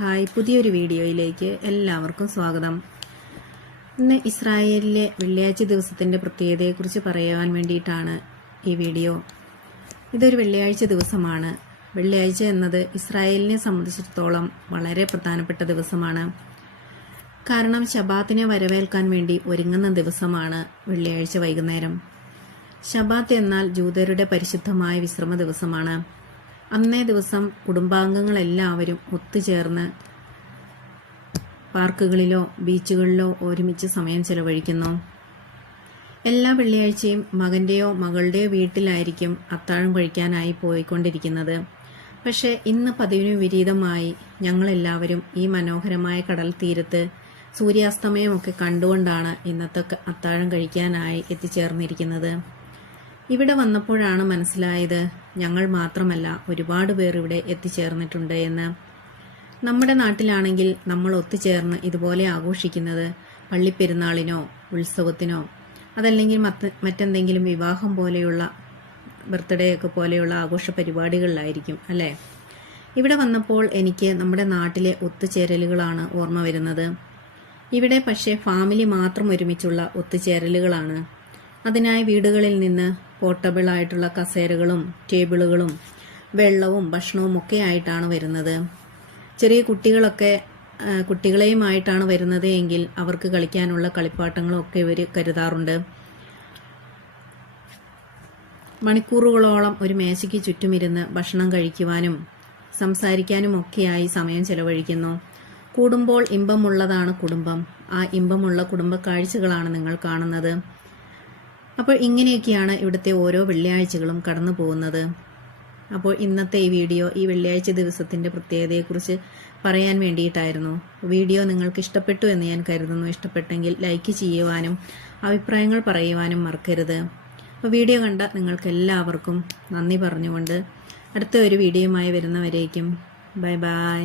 Hi, പുതിയൊരു വീഡിയോയിലേക്ക് എല്ലാവർക്കും സ്വാഗതം. ഇന്ന് ഇസ്രായേലിലെ വെള്ളിയാഴ്ച ദിവസത്തിൻ്റെ പ്രത്യേകതയെക്കുറിച്ച് പറയാൻ വേണ്ടിയിട്ടാണ് ഈ വീഡിയോ. ഇതൊരു വെള്ളിയാഴ്ച ദിവസമാണ്. വെള്ളിയാഴ്ച എന്നത് ഇസ്രായേലിനെ സംബന്ധിച്ചിടത്തോളം വളരെ പ്രധാനപ്പെട്ട ദിവസമാണ്. കാരണം ശബാത്തിനെ വരവേൽക്കാൻ വേണ്ടി ഒരുങ്ങുന്ന ദിവസമാണ് വെള്ളിയാഴ്ച വൈകുന്നേരം. ശബാത്ത് എന്നാൽ ജൂതരുടെ പരിശുദ്ധമായ വിശ്രമ ദിവസമാണ്. അന്നേ ദിവസം കുടുംബാംഗങ്ങളെല്ലാവരും ഒത്തുചേർന്ന് പാർക്കുകളിലോ ബീച്ചുകളിലോ ഒരുമിച്ച് സമയം ചെലവഴിക്കുന്നു. എല്ലാ വെള്ളിയാഴ്ചയും മകൻ്റെയോ മകളുടെയോ വീട്ടിലായിരിക്കും അത്താഴം കഴിക്കാനായി പോയിക്കൊണ്ടിരിക്കുന്നത്. പക്ഷേ ഇന്ന് പതിവിന് വിപരീതമായി ഞങ്ങളെല്ലാവരും ഈ മനോഹരമായ കടൽ തീരത്ത് സൂര്യാസ്തമയമൊക്കെ കണ്ടുകൊണ്ടാണ് ഇന്നത്തെ അത്താഴം കഴിക്കാനായി എത്തിച്ചേർന്നിരിക്കുന്നത്. ഇവിടെ വന്നപ്പോഴാണ് മനസ്സിലായത്, ഞങ്ങൾ മാത്രമല്ല ഒരുപാട് പേർ ഇവിടെ എത്തിച്ചേർന്നിട്ടുണ്ട് എന്ന്. നമ്മുടെ നാട്ടിലാണെങ്കിൽ നമ്മൾ ഒത്തുചേർന്ന് ഇതുപോലെ ആഘോഷിക്കുന്നത് പള്ളിപ്പെരുന്നാളിനോ ഉത്സവത്തിനോ അതല്ലെങ്കിൽ മറ്റെന്തെങ്കിലും വിവാഹം പോലെയുള്ള ബർത്ത്ഡേ ഒക്കെ പോലെയുള്ള ആഘോഷ പരിപാടികളിലായിരിക്കും അല്ലേ. ഇവിടെ വന്നപ്പോൾ എനിക്ക് നമ്മുടെ നാട്ടിലെ ഒത്തുചേരലുകളാണ് ഓർമ്മ വരുന്നത്. ഇവിടെ പക്ഷേ ഫാമിലി മാത്രം ഒരുമിച്ചുള്ള ഒത്തുചേരലുകളാണ്. അതിനായി വീടുകളിൽ നിന്ന് പോർട്ടബിൾ ആയിട്ടുള്ള കസേരകളും ടേബിളുകളും വെള്ളവും ഭക്ഷണവും ഒക്കെ ആയിട്ടാണ് വരുന്നത്. ചെറിയ കുട്ടികളെയുമായിട്ടാണ് വരുന്നത് എങ്കിൽ അവർക്ക് കളിക്കാനുള്ള കളിപ്പാട്ടങ്ങളും ഒക്കെ ഇവർ കരുതാറുണ്ട്. മണിക്കൂറുകളോളം ഒരു മേശയ്ക്ക് ചുറ്റുമിരുന്ന് ഭക്ഷണം കഴിക്കുവാനും സംസാരിക്കാനും ഒക്കെയായി സമയം ചെലവഴിക്കുന്നു. കൂടുമ്പോൾ ഇമ്പമുള്ളതാണ് കുടുംബം. ആ ഇമ്പമുള്ള കുടുംബ കാഴ്ചകളാണ് നിങ്ങൾ കാണുന്നത്. അപ്പോൾ ഇങ്ങനെയൊക്കെയാണ് ഇവിടുത്തെ ഓരോ വെള്ളിയാഴ്ചകളും കടന്നു പോകുന്നത്. അപ്പോൾ ഇന്നത്തെ ഈ വീഡിയോ ഈ വെള്ളിയാഴ്ച ദിവസത്തിൻ്റെ പ്രത്യേകതയെക്കുറിച്ച് പറയാൻ വേണ്ടിയിട്ടായിരുന്നു. വീഡിയോ നിങ്ങൾക്ക് ഇഷ്ടപ്പെട്ടു എന്ന് ഞാൻ കരുതുന്നു. ഇഷ്ടപ്പെട്ടെങ്കിൽ ലൈക്ക് ചെയ്യുവാനും അഭിപ്രായങ്ങൾ പറയുവാനും മറക്കരുത്. അപ്പോൾ വീഡിയോ കണ്ട നിങ്ങൾക്ക് എല്ലാവർക്കും നന്ദി പറഞ്ഞുകൊണ്ട് അടുത്ത ഒരു വീഡിയോയുമായി വരുന്നവരേക്കും ബൈ ബൈ.